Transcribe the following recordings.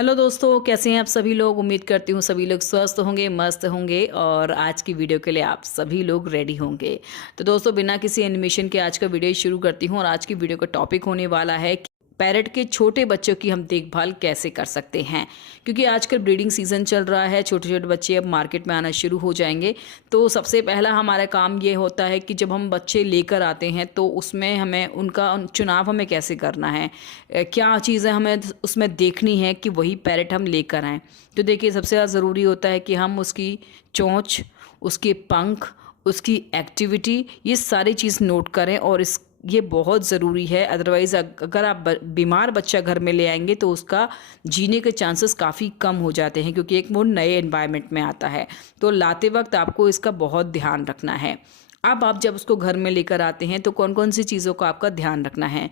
Hello दोस्तों, कैसे हैं आप सभी लोग। उम्मीद करती हूँ सभी लोग स्वस्थ होंगे, मस्त होंगे और आज की वीडियो के लिए आप सभी लोग रेडी होंगे। तो दोस्तों, बिना किसी एनिमेशन के आज का वीडियो शुरू करती हूँ और आज की वीडियो का टॉपिक होने वाला है कि पैरट के छोटे बच्चों की हम देखभाल कैसे कर सकते हैं। क्योंकि आजकल ब्रीडिंग सीजन चल रहा है, छोटे छोटे बच्चे अब मार्केट में आना शुरू हो जाएंगे। तो सबसे पहला हमारा काम ये होता है कि जब हम बच्चे लेकर आते हैं तो उसमें हमें उनका चुनाव हमें कैसे करना है, क्या चीज़ें हमें उसमें देखनी है कि वही पैरट हम लेकर आएँ। तो देखिए, सबसे ज़्यादा ज़रूरी होता है कि हम उसकी चोंच, उसके पंख, उसकी एक्टिविटी, ये सारी चीज़ नोट करें और ये बहुत ज़रूरी है। अदरवाइज़ अगर आप बीमार बच्चा घर में ले आएंगे तो उसका जीने के चांसेस काफ़ी कम हो जाते हैं, क्योंकि एक वो नए एनवायरनमेंट में आता है। तो लाते वक्त आपको इसका बहुत ध्यान रखना है। अब आप जब उसको घर में लेकर आते हैं तो कौन कौन सी चीज़ों का आपका ध्यान रखना है।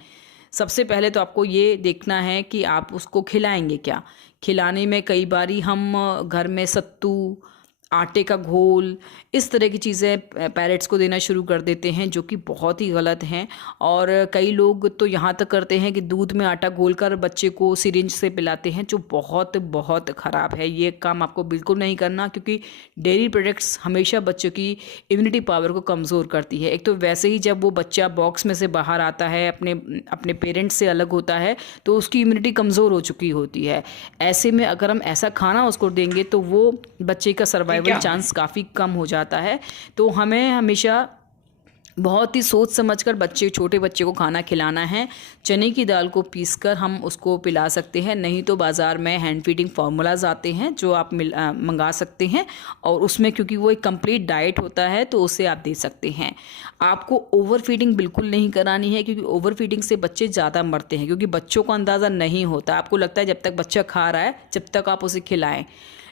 सबसे पहले तो आपको ये देखना है कि आप उसको खिलाएंगे क्या। खिलाने में कई बारी हम घर में सत्तू, आटे का घोल, इस तरह की चीज़ें पैरेट्स को देना शुरू कर देते हैं, जो कि बहुत ही गलत हैं। और कई लोग तो यहाँ तक करते हैं कि दूध में आटा घोलकर बच्चे को सिरिंज से पिलाते हैं, जो बहुत बहुत ख़राब है। ये काम आपको बिल्कुल नहीं करना, क्योंकि डेयरी प्रोडक्ट्स हमेशा बच्चों की इम्यूनिटी पावर को कमज़ोर करती है। एक तो वैसे ही जब वो बच्चा बॉक्स में से बाहर आता है, अपने पेरेंट्स से अलग होता है, तो उसकी इम्यूनिटी कमज़ोर हो चुकी होती है। ऐसे में अगर हम ऐसा खाना उसको देंगे तो वो बच्चे का सर्वाइवल चांस काफ़ी कम हो जाता है। तो हमें हमेशा बहुत ही सोच समझकर छोटे बच्चे को खाना खिलाना है। चने की दाल को पीसकर हम उसको पिला सकते हैं, नहीं तो बाज़ार में हैंड फीडिंग फार्मूलाज आते हैं जो आप मंगा सकते हैं, और उसमें क्योंकि वो एक कंप्लीट डाइट होता है तो उसे आप दे सकते हैं। आपको ओवर फीडिंग बिल्कुल नहीं करानी है, क्योंकि ओवर फीडिंग से बच्चे ज़्यादा मरते हैं। क्योंकि बच्चों को अंदाज़ा नहीं होता, आपको लगता है जब तक बच्चा खा रहा है जब तक आप उसे खिलाएं,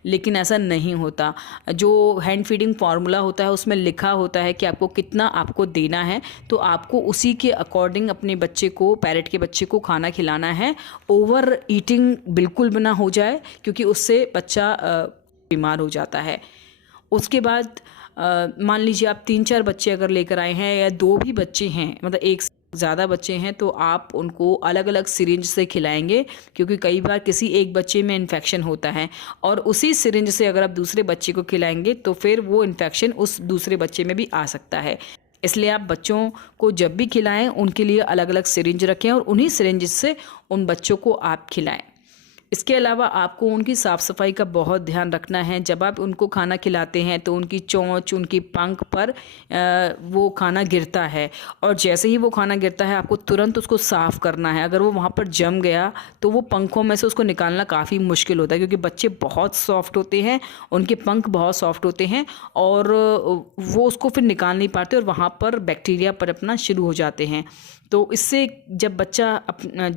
लेकिन ऐसा नहीं होता। जो हैंड फीडिंग फार्मूला होता है उसमें लिखा होता है कि आपको कितना आपको देना है, तो आपको उसी के अकॉर्डिंग अपने बच्चे को, पैरट के बच्चे को खाना खिलाना है। ओवर ईटिंग बिल्कुल भी ना हो जाए, क्योंकि उससे बच्चा बीमार हो जाता है। उसके बाद मान लीजिए आप 3-4 बच्चे अगर लेकर आए हैं या 2 भी बच्चे हैं, मतलब एक ज़्यादा बच्चे हैं, तो आप उनको अलग अलग सिरिंज से खिलाएंगे, क्योंकि कई बार किसी एक बच्चे में इन्फेक्शन होता है और उसी सिरिंज से अगर आप दूसरे बच्चे को खिलाएंगे तो फिर वो इन्फेक्शन उस दूसरे बच्चे में भी आ सकता है। इसलिए आप बच्चों को जब भी खिलाएं उनके लिए अलग अलग सिरिंज रखें और उन्हीं सिरिंज से उन बच्चों को आप खिलाएं। इसके अलावा आपको उनकी साफ़ सफाई का बहुत ध्यान रखना है। जब आप उनको खाना खिलाते हैं तो उनकी चोंच, उनकी पंख पर वो खाना गिरता है, और जैसे ही वो खाना गिरता है आपको तुरंत उसको साफ़ करना है। अगर वो वहाँ पर जम गया तो वो पंखों में से उसको निकालना काफ़ी मुश्किल होता है, क्योंकि बच्चे बहुत सॉफ्ट होते हैं, उनके पंख बहुत सॉफ्ट होते हैं और वो उसको फिर निकाल नहीं पाते और वहाँ पर बैक्टीरिया पनपना शुरू हो जाते हैं। तो इससे जब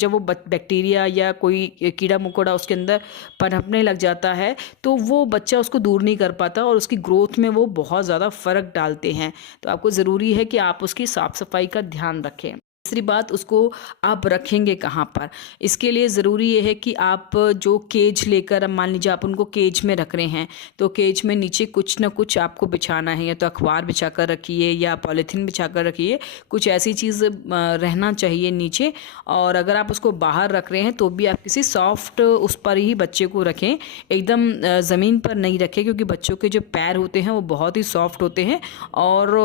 वो बैक्टीरिया या कोई कीड़ा मकोड़ा उसके अंदर पनपने लग जाता है तो वो बच्चा उसको दूर नहीं कर पाता और उसकी ग्रोथ में वो बहुत ज़्यादा फ़र्क डालते हैं। तो आपको ज़रूरी है कि आप उसकी साफ़ सफाई का ध्यान रखें। तीसरी बात, उसको आप रखेंगे कहाँ पर। इसके लिए ज़रूरी ये है कि आप जो केज लेकर, मान लीजिए आप उनको केज में रख रहे हैं, तो केज में नीचे कुछ ना कुछ आपको बिछाना है, या तो अखबार बिछा कर रखिए या पॉलीथीन बिछा कर रखिए, कुछ ऐसी चीज़ रहना चाहिए नीचे। और अगर आप उसको बाहर रख रहे हैं तो भी आप किसी सॉफ्ट उस पर ही बच्चे को रखें, एकदम ज़मीन पर नहीं रखें, क्योंकि बच्चों के जो पैर होते हैं वो बहुत ही सॉफ्ट होते हैं और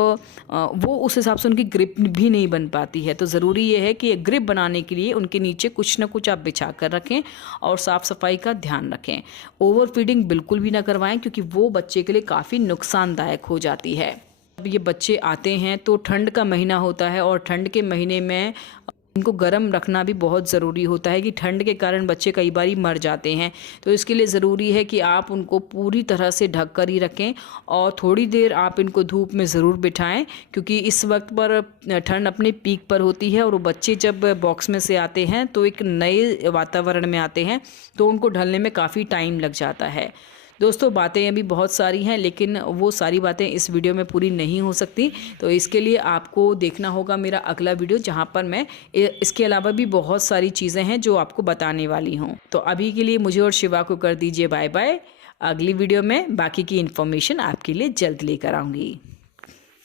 वो उस हिसाब से उनकी ग्रिप भी नहीं बन पाती है। तो ज़रूरी ये है कि ग्रिप बनाने के लिए उनके नीचे कुछ ना कुछ आप बिछा कर रखें और साफ़ सफाई का ध्यान रखें। ओवर फीडिंग बिल्कुल भी ना करवाएं, क्योंकि वो बच्चे के लिए काफ़ी नुकसानदायक हो जाती है। जब ये बच्चे आते हैं तो ठंड का महीना होता है और ठंड के महीने में इनको गर्म रखना भी बहुत ज़रूरी होता है, कि ठंड के कारण बच्चे कई बार मर जाते हैं। तो इसके लिए ज़रूरी है कि आप उनको पूरी तरह से ढक कर ही रखें और थोड़ी देर आप इनको धूप में ज़रूर बिठाएं, क्योंकि इस वक्त पर ठंड अपने पीक पर होती है और वो बच्चे जब बॉक्स में से आते हैं तो एक नए वातावरण में आते हैं, तो उनको ढलने में काफ़ी टाइम लग जाता है। दोस्तों, बातें अभी बहुत सारी हैं, लेकिन वो सारी बातें इस वीडियो में पूरी नहीं हो सकती। तो इसके लिए आपको देखना होगा मेरा अगला वीडियो, जहां पर मैं इसके अलावा भी बहुत सारी चीज़ें हैं जो आपको बताने वाली हूं। तो अभी के लिए मुझे और शिवा को कर दीजिए बाय बाय। अगली वीडियो में बाकी की इन्फॉर्मेशन आपके लिए जल्द लेकर आऊँगी।